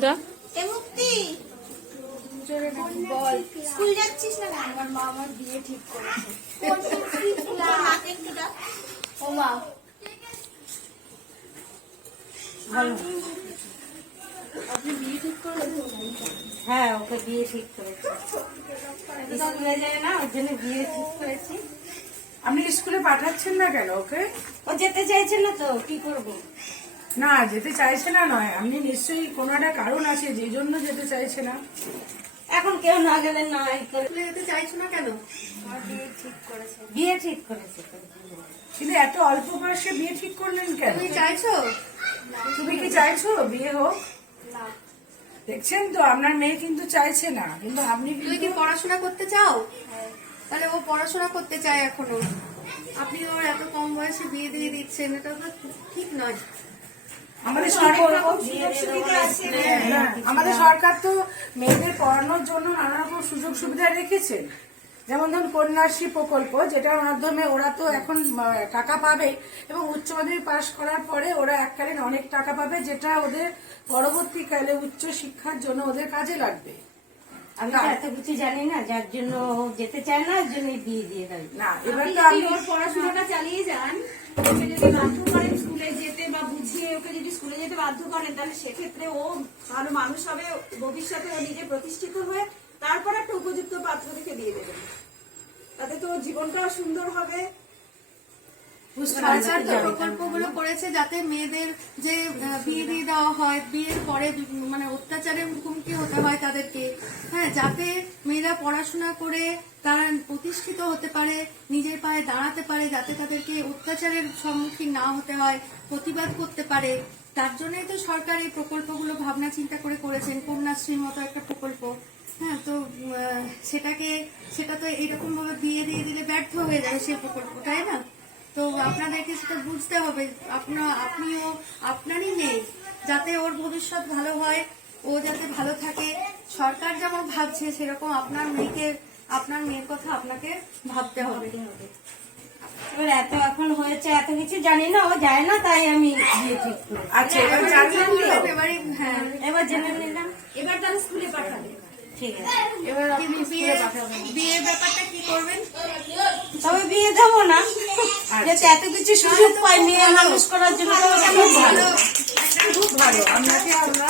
যা বল স্কুল যাচ্ছিস না? আমার মা আমার বিয়ে ঠিক করেছে। ও মা আপনি বিয়ে ঠিক করেছেন? হ্যাঁ, ওকে বিয়ে ঠিক করেছে। স্কুলে যায় না, ওর জন্য বিয়ে ঠিক করেছি। আপনি স্কুলে পাঠাচ্ছেন না কেন ওকে? ও যেতে চাইছে না তো কি করব? না, যেতে চাইছে না নয়, আপনি নিশ্চয়ই কোনো একটা কারণ আছে যে জন্য যেতে চাইছে না। এখন কেউ না গেলে না স্কুলে যেতে চাইছো না কেন? আমার বিয়ে ঠিক করেছে। বিয়ে ঠিক করেছে। কিন্তু এত অল্প বয়সে বিয়ে ঠিক করলেন কেন? তুমি চাইছো? তুমি কি চাইছো বিয়ে হোক? না। দেখছেন তো, আপনার মেয়ে কিন্তু চাইছে না, কিন্তু আপনি তুমি কি পড়াশোনা করতে চাও? তাহলে ও পড়াশোনা করতে চায় এখনো, আপনি ওর এত কম বয়সে বিয়ে দিয়ে দিচ্ছেন, এটা তো ঠিক নয়। আমাদের সরকার আমাদের সরকার তো মেয়েদের পড়ানোর জন্য নানা রকম সুযোগ সুবিধা রেখেছে। যেমন ধরুন কন্যাশ্রী প্রকল্প, যেটার মাধ্যমে ওরা তো এখন টাকা পাবে এবং উচ্চ মাধ্যমিক পাশ করার পরে ওরা এককালীন অনেক টাকা পাবে, যেটা ওদের পরবর্তীকালে উচ্চ শিক্ষার জন্য ওদের কাজে লাগবে। আমি তো এত কিছু জানি না, যার জন্য ও যেতে চায় না, ওর জন্য বিয়ে দিয়ে দেয়। না, এবার তো আপনি ওর পড়াশোনাটা চালিয়ে যান, ওকে যদি বাধ্য করেন স্কুলে যেতে বা বুঝিয়ে ওকে যদি স্কুলে যেতে বাধ্য করেন, তাহলে সেক্ষেত্রে ও ভালো মানুষ হবে, ভবিষ্যতে ও নিজে প্রতিষ্ঠিত হয়ে তারপর একটা উপযুক্ত পাত্র দেখে দিয়ে দেবেন। তাতে তো ওর জীবনটাও সুন্দর হবে। সরকার তো প্রকল্পগুলো করেছে যাতে মেয়েদের যে বিয়ে দিয়ে দেওয়া হয়, বিয়ের পরে মানে অত্যাচারের মুখোমুখি হতে হয় তাদেরকে, হ্যাঁ, যাতে মেয়েরা পড়াশোনা করে তারা প্রতিষ্ঠিত হতে পারে, নিজের পায়ে দাঁড়াতে পারে, যাতে তাদেরকে অত্যাচারের সম্মুখীন না হতে হয়, প্রতিবাদ করতে পারে। তার জন্যই তো সরকার এই প্রকল্পগুলো ভাবনা চিন্তা করে করেছেন, কন্যাশ্রীর মতো একটা প্রকল্প। হ্যাঁ, তো সেটা তো এইরকম ভাবে বিয়ে দিয়ে দিলে ব্যর্থ হয়ে যাবে সেই প্রকল্প, তাই না? তো আপনাদেরকে সেটা বুঝতে হবে, আপনিও আপনারই মেয়ে, যাতে ওর ভবিষ্যৎ ভালো হয়, ও যাতে ভালো থাকে। সরকার যেমন ভাবছে সেরকম আপনার মেয়ের কথা আপনাকে ভাবতে হবে। এবার এখন হয়েছে, এত কিছু জানি না, ও যায় না, তাই আমি বিয়ে ঠিক করি। আচ্ছা, এবার জানলেন তো? এবারে হ্যাঁ, এবার জেনে নিলাম। এবার তাহলে স্কুলে পাঠাবে। ঠিক আছে, এবার আপনি বিয়ের ব্যাপারটা কি করবেন? তবে বিয়ে দেবো না, যাতে এত কিছু সুযোগ পাই মেয়ে মানুষ করার জন্য। খুব ভালো, আপনাকে আমরা